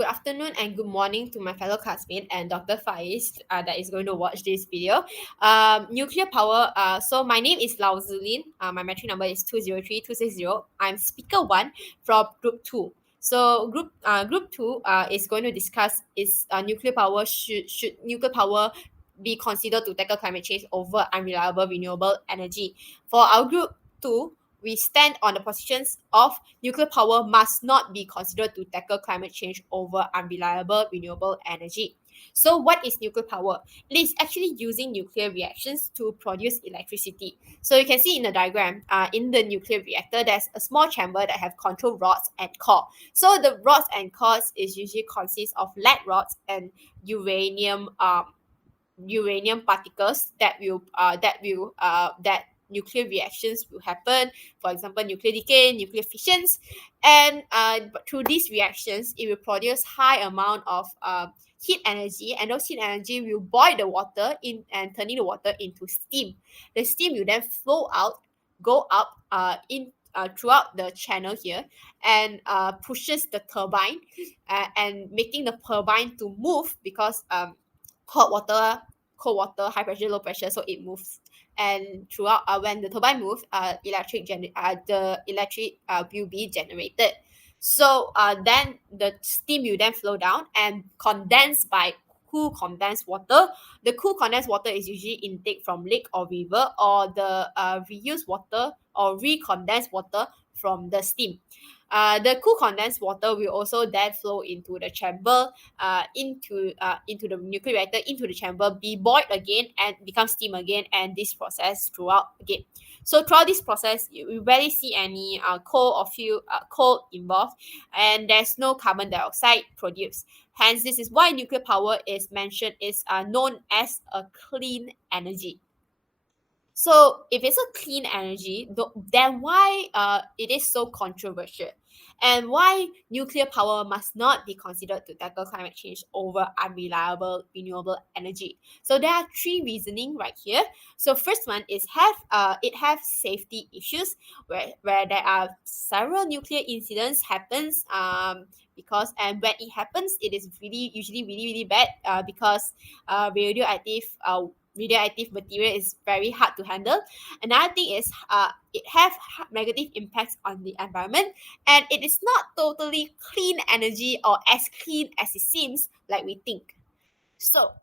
Good afternoon and good morning to my fellow classmate and Dr. Faiz that is going to watch this video. Nuclear power. So my name is Lau Zilin. My metric number is 203260. I'm speaker 1 from group 2. So group 2 is going to discuss is nuclear power should nuclear power be considered to tackle climate change over unreliable renewable energy. For our group 2, we stand on the positions of nuclear power must not be considered to tackle climate change over unreliable renewable energy. So what is nuclear power? It is actually using nuclear reactions to produce electricity. So you can see in the diagram, in the nuclear reactor, there's a small chamber that have control rods and core. So the rods and cores is usually consist of lead rods and uranium particles that nuclear reactions will happen. For example, nuclear decay, nuclear fissions, and but through these reactions, it will produce high amount of heat energy, and those heat energy will boil the water in and turning the water into steam. The steam will then flow out, go up in throughout the channel here, and pushes the turbine, and making the turbine to move because cold water, high pressure, low pressure, so it moves. And throughout, when the turbine moves, the electric will be generated. So then the steam will then flow down and condense by cool condensed water. The cool condensed water is usually intake from lake or river, or the reused water or recondensed water from the steam. The cool condensed water will also then flow into the chamber, into the nuclear reactor, into the chamber, be boiled again and become steam again, and this process throughout again. So throughout this process, you rarely see any coal or fuel coal involved, and there's no carbon dioxide produced. Hence, this is why nuclear power is known as a clean energy. So if it's a clean energy, then why it is so controversial, and why nuclear power must not be considered to tackle climate change over unreliable renewable energy? So there are three reasoning right here. So first one is it have safety issues where there are several nuclear incidents happens, because and when it happens, it is usually really bad, because radioactive material is very hard to handle. Another thing is it have negative impacts on the environment, and it is not totally clean energy or as clean as it seems like we think. So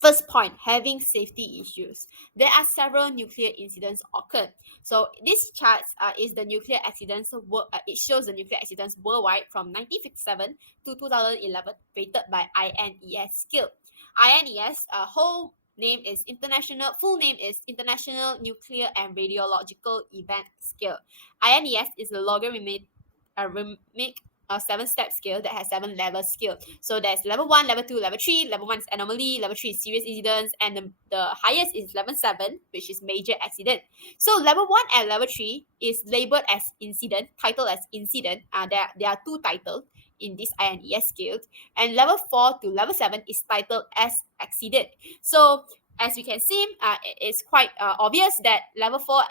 first point, having safety issues. There are several nuclear incidents occurred. So this chart is the nuclear accidents. It shows the nuclear accidents worldwide from 1957 to 2011, rated by INES scale. INES full name is International Nuclear and Radiological Event Scale. INES is a logarithmic 7-step scale that has 7 level scale. So there's level 1, level 2, level 3. Level 1 is anomaly, level 3 is serious incidents, and the highest is level 7, which is major accident. So level 1 and level 3 is labeled as incident, titled as incident. There are two titles in this INES scale, and level 4 to level 7 is titled as accident. So as we can see, it's quite obvious that level 4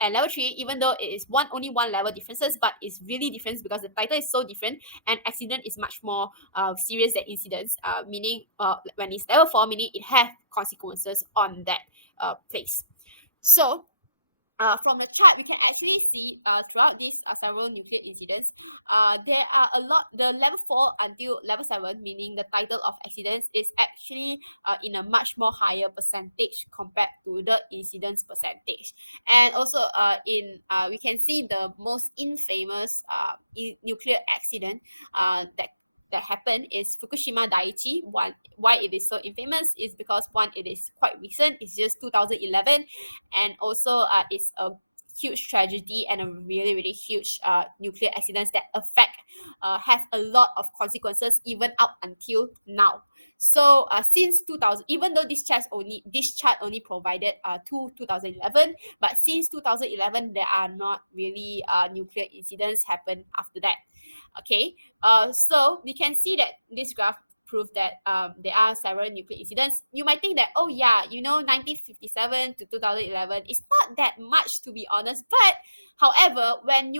and level 3, even though it is only one level differences, but it's really different because the title is so different, and accident is much more serious than incidents, meaning when it's level 4, meaning it has consequences on that place. So from the chart, we can actually see throughout these several nuclear incidents, there are a lot. The level 4 until level 7, meaning the title of accidents, is actually in a much more higher percentage compared to the incidents percentage. And also we can see the most infamous nuclear accident that happened is Fukushima Daiichi. Why it is so infamous is because one, it is quite recent. It's just 2011, and also it's a huge tragedy and a really huge nuclear accidents that have a lot of consequences even up until now. So since 2000, even though this chart only provided to 2011, but since 2011 there are not really nuclear incidents happen after that. Okay, so we can see that this graph prove that there are several nuclear incidents. You might think that, 1957 to 2011 is not that much, to be honest. But however, when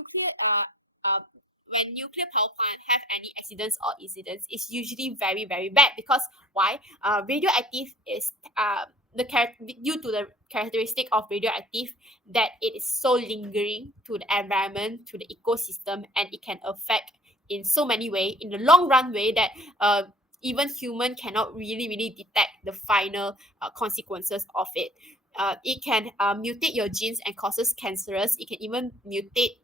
when nuclear power plant have any accidents or incidents, it's usually very, very bad. Because why? Radioactive is due to the characteristic of radioactive, that it is so lingering to the environment, to the ecosystem, and it can affect in so many ways in the long run way that even human cannot really detect the final consequences of it. It can mutate your genes and causes cancerous. It can even mutate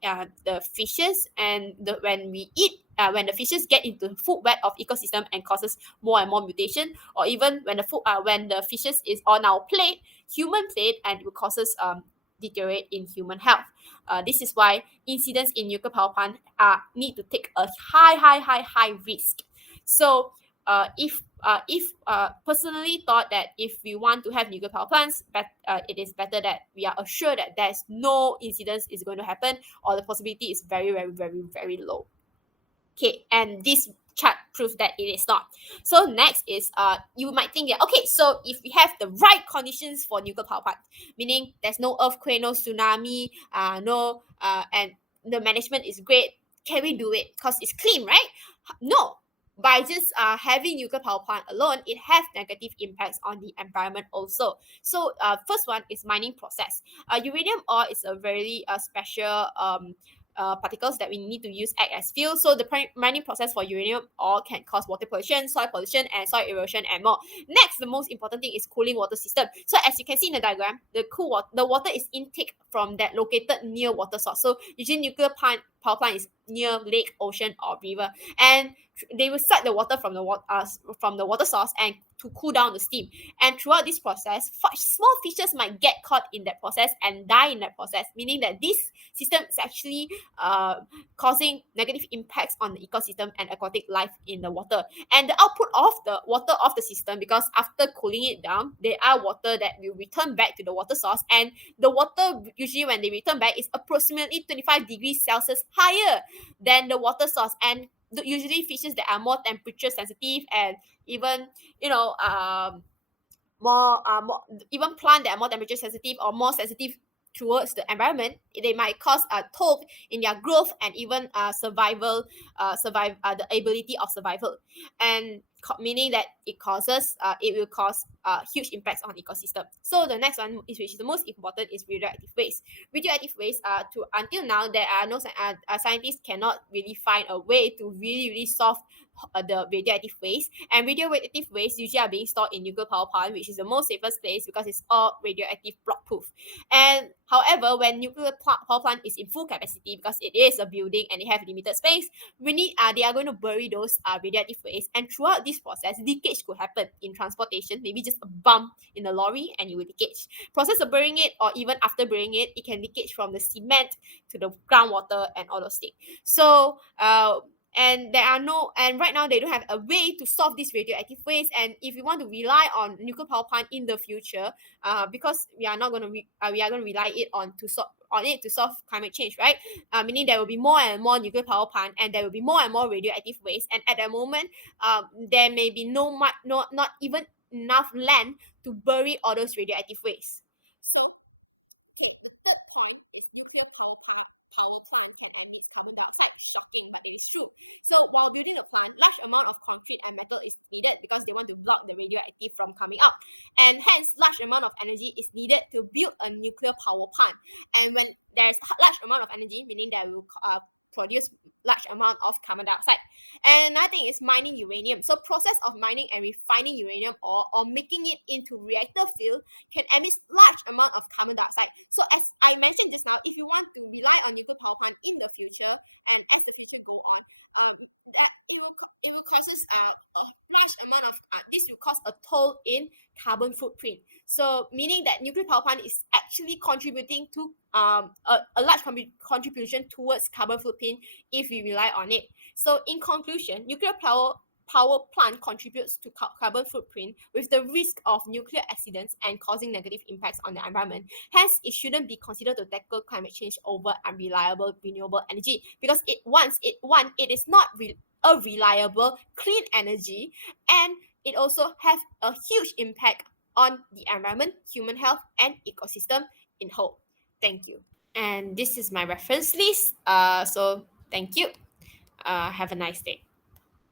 the fishes, and when we eat, when the fishes get into the food web of ecosystem and causes more and more mutation, or even when the fishes is on our plate, human plate, and it will causes deteriorate in human health. This is why incidents in nuclear power plant need to take a high risk. So if personally thought that if we want to have nuclear power plants, it is better that we are assured that there's no incidents is going to happen, or the possibility is very low. Okay, and this chart proves that it is not. So next is you might think that, okay, so if we have the right conditions for nuclear power plant, meaning there's no earthquake, no tsunami, no and the management is great, can we do it? Because it's clean, right? No. By just having nuclear power plant alone, it has negative impacts on the environment also. So first one is mining process. Uranium ore is a very special particles that we need to use act as fuel. So the mining process for uranium ore can cause water pollution, soil pollution, and soil erosion, and more. Next, the most important thing is cooling water system. So as you can see in the diagram, the water is intake from that located near water source. So usually nuclear power plant is near lake, ocean, or river, and they will suck the water from the water source and to cool down the steam. And throughout this process, small fishes might get caught in that process and die in that process, meaning that this system is actually causing negative impacts on the ecosystem and aquatic life in the water. And the output of the water of the system, because after cooling it down, there are water that will return back to the water source, and the water usually when they return back is approximately 25 degrees Celsius higher than the water source. And usually fishes that are more temperature sensitive, and even more even plant that are more temperature sensitive or more sensitive towards the environment, they might cause a toll in their growth and even the ability of survival, and meaning that it will cause huge impacts on ecosystem. So the next one, which is the most important, is radioactive waste. Radioactive waste, until now there are no scientists cannot really find a way to really solve the radioactive waste. And radioactive waste usually are being stored in nuclear power plant, which is the most safest place because it's all radioactive block proof. And however, when nuclear power plant is in full capacity, because it is a building and it have limited space, they are going to bury those radioactive waste. And throughout this process, leakage could happen in transportation, maybe just a bump in the lorry and you will leakage. Process of burying it, or even after burying it, it can leakage from the cement to the groundwater and all those things. So and right now they don't have a way to solve this radioactive waste. And if you want to rely on nuclear power plant in the future, because we are going to rely it on to solve climate change, right? Meaning there will be more and more nuclear power plant, and there will be more and more radioactive waste. And at the moment, there may be not even enough land to bury all those radioactive waste. So, okay, the third point is nuclear power plant can emit carbon dioxide. Shocking, but it is true. So while building a plant, large amount of concrete and metal is needed because they want to block the radioactive from coming out, and hence large amount of energy is needed to build a nuclear power plant. And when there's large amount of energy, meaning that will produce large amount of carbon dioxide. And another thing is mining uranium. So process of mining and refining uranium or making it into reactor fuel can emit large amount of carbon dioxide. So as I mentioned just now, if you want to rely on nuclear power plant in the future, and as the future go on, that it will causes a large amount of this will cause a toll in carbon footprint. So meaning that nuclear power plant is actually contributing to a large contribution towards carbon footprint if we rely on it. So in conclusion, nuclear power plant contributes to carbon footprint with the risk of nuclear accidents and causing negative impacts on the environment. Hence, it shouldn't be considered to tackle climate change over unreliable renewable energy, because it is not a reliable clean energy, and it also has a huge impact on the environment, human health, and ecosystem in whole. Thank you. And this is my reference list. So thank you. Have a nice day.